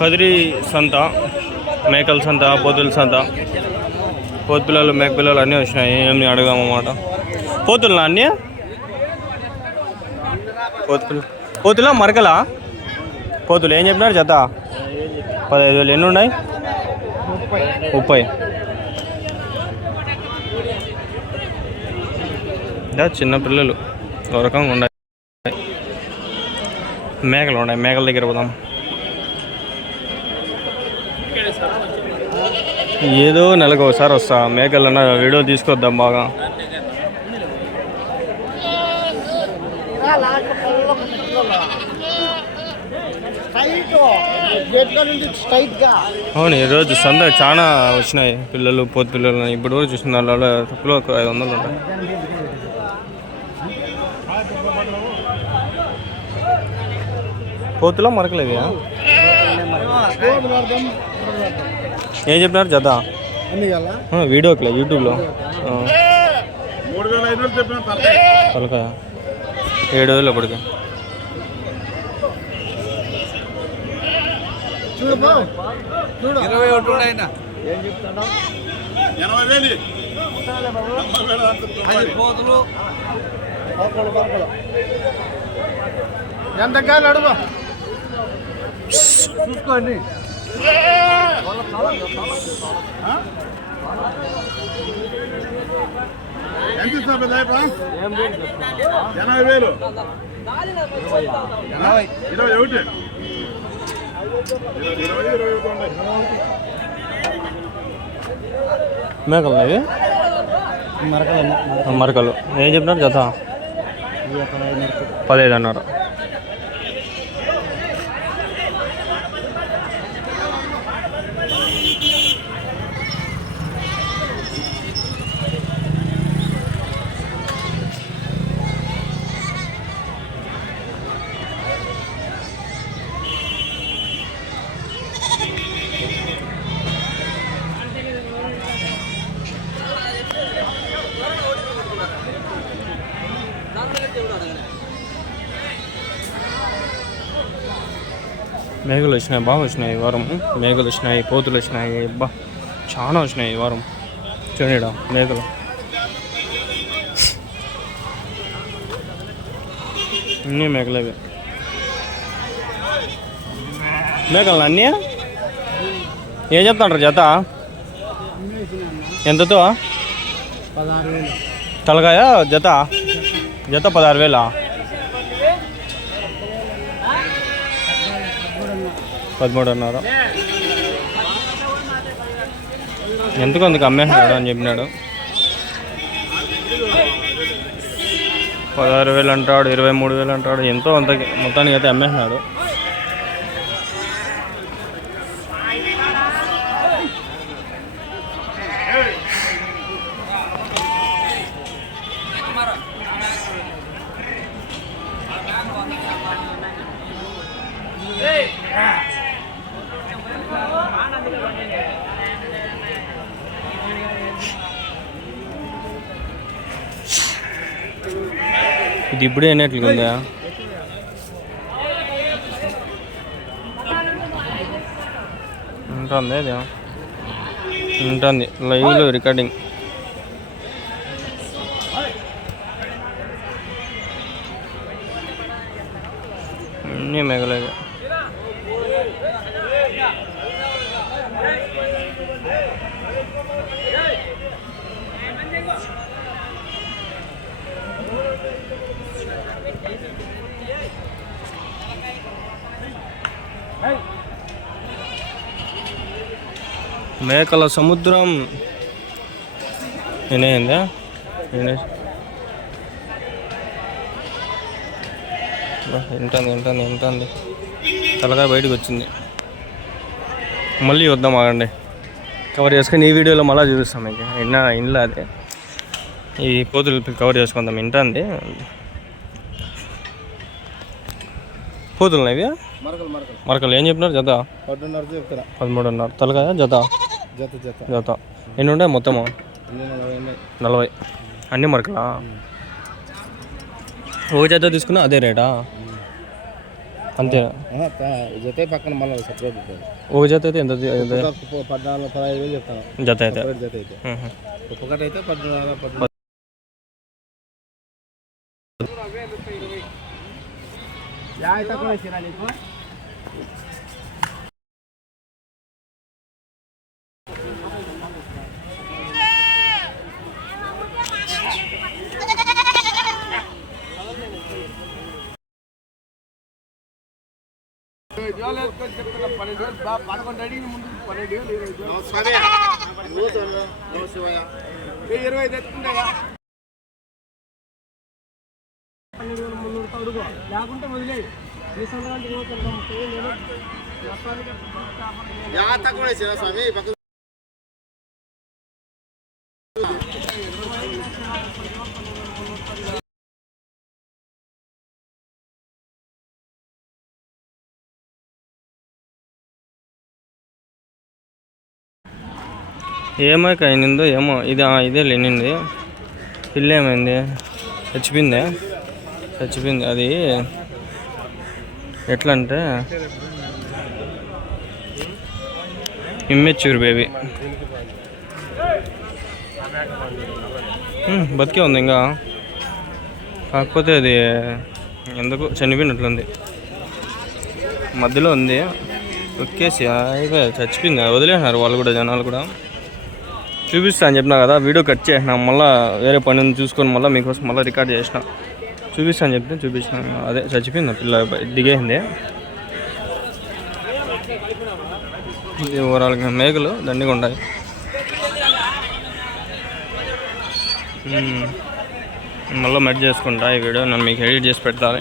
కదిరి సంత, మేకల సంత, పోతుల సంత, పోతు పిల్లలు, మేక పిల్లలు అన్నీ వచ్చినాయి. ఏమి అడగాము అన్నమాట. పోతులనా అన్నీ? పోతులా మరకలా? పోతులు ఏం చెప్పినారు జత? 15,000. ఎన్ని ఉన్నాయి? 30. చిన్న పిల్లలు ఒక రకంగా ఉన్నాయి. మేకలు ఉన్నాయి, మేకల దగ్గర పోదాం. ఏదో నెలకు ఒకసారి వస్తా, మేకలన్నా వీడియో తీసుకొద్దాం బాగా. అవును, ఈరోజు సంద చాలా వచ్చినాయి పిల్లలు, పోతు పిల్లలు. ఇప్పుడు కూడా చూసిన దానిలో తక్కువ 500 ఉంటాయి. పోతులో మరకలేవి ఏం చెప్పినారు జత? వీడియోకి యూట్యూబ్లో తలకాయ 7,000 అప్పటికి. ఎంత అడుగు చూసుకోండి. ఎంత ఇస్తా? 80,000. 21. మేకలు అవి మరకలు ఏం చెప్పినారు జత? 15 అన్నారు. మేకలు వచ్చినాయి, బాగా వచ్చినాయి ఈ వారం. మేకలు వచ్చినాయి, పోతులు వచ్చినాయి, చాలా వచ్చినాయి ఈ వారం. చూడండి మేకలు. అన్నీ మేకలేవి. మేకలు అన్నీ ఏం చెప్తాంటారు జత? ఎంతతో? 16,000 తలకాయ జత? జత 16,000. 13 అన్నారు. ఎందుకు అందుకు అమ్మేసినాడు అని చెప్పినాడు. 16,000 అంటాడు, 23,000 అంటాడు, ఎంతో అంత మొత్తానికి అయితే అమ్మేసినాడు. ఇది ఇప్పుడే ఎన్నట్లుగా ఉందా? ఉంటుంది, అది ఉంటుంది లైవ్లో రికార్డింగ్. అన్నీ మిగలేదు. మేకల సముద్రం ఏమైందా? ఎంతంది తలకాయ బయటకు వచ్చింది. మళ్ళీ వద్దాం, ఆగండి, కవర్ చేసుకొని ఈ వీడియోలో మళ్ళీ చూపిస్తాం మీకు. ఇంట్లో అదే ఈ పోతులు కవర్ చేసుకుందాం. ఇంటుంది పోతులు ఇవి మరకలు ఏం చెప్పినారు జత? 13.5. తలకాయ జత? జత ఎన్ని ఉండే మొత్తము? 40. అన్నీ మరకలా? ఒక జత తీసుకున్నా అదే రేటా? అంతే జత పక్కన మళ్ళీ సపరేట్ ఉంటుంది. ఒక జత అయితే ఎంత 14-15 చెప్తాను జత అయితే? జత అయితే ఒక్కొక్కటి అయితే 14 తక్కువ వేసిరా నీకు. లేకుంటే వదిలేదు స్వామి. ఏమో అయినిందో ఏమో ఇది ఇదే లేనింది. పిల్ల ఏమైంది? చచ్చిపోయింది. అది ఎట్లా అంటే ఇమ్మెచ్యూర్ బేబీ. బతికే ఉంది ఇంకా, కాకపోతే అది ఎందుకు చనిపోయినట్లుంది. మధ్యలో ఉంది ఒక్కేసి అయిపోయి చచ్చిపోయింది. వదిలేసినారు వాళ్ళు కూడా, జనాలు కూడా. చూపిస్తా అని చెప్పినా కదా, వీడియో కట్ చేసిన, మళ్ళీ వేరే పని చూసుకొని మళ్ళీ మీకోసం మళ్ళీ రికార్డ్ చేసిన. చూపిస్తా అని చెప్తే చూపించిన. అదే చచ్చిపోయింది పిల్ల, దిగేసింది. ఇది ఓవరాల్గా మేకలు దండిగా ఉంటాయి. మళ్ళీ మెడ్ చేసుకుంటా ఈ వీడియో, నన్ను మీకు ఎడిట్ చేసి పెడతాను.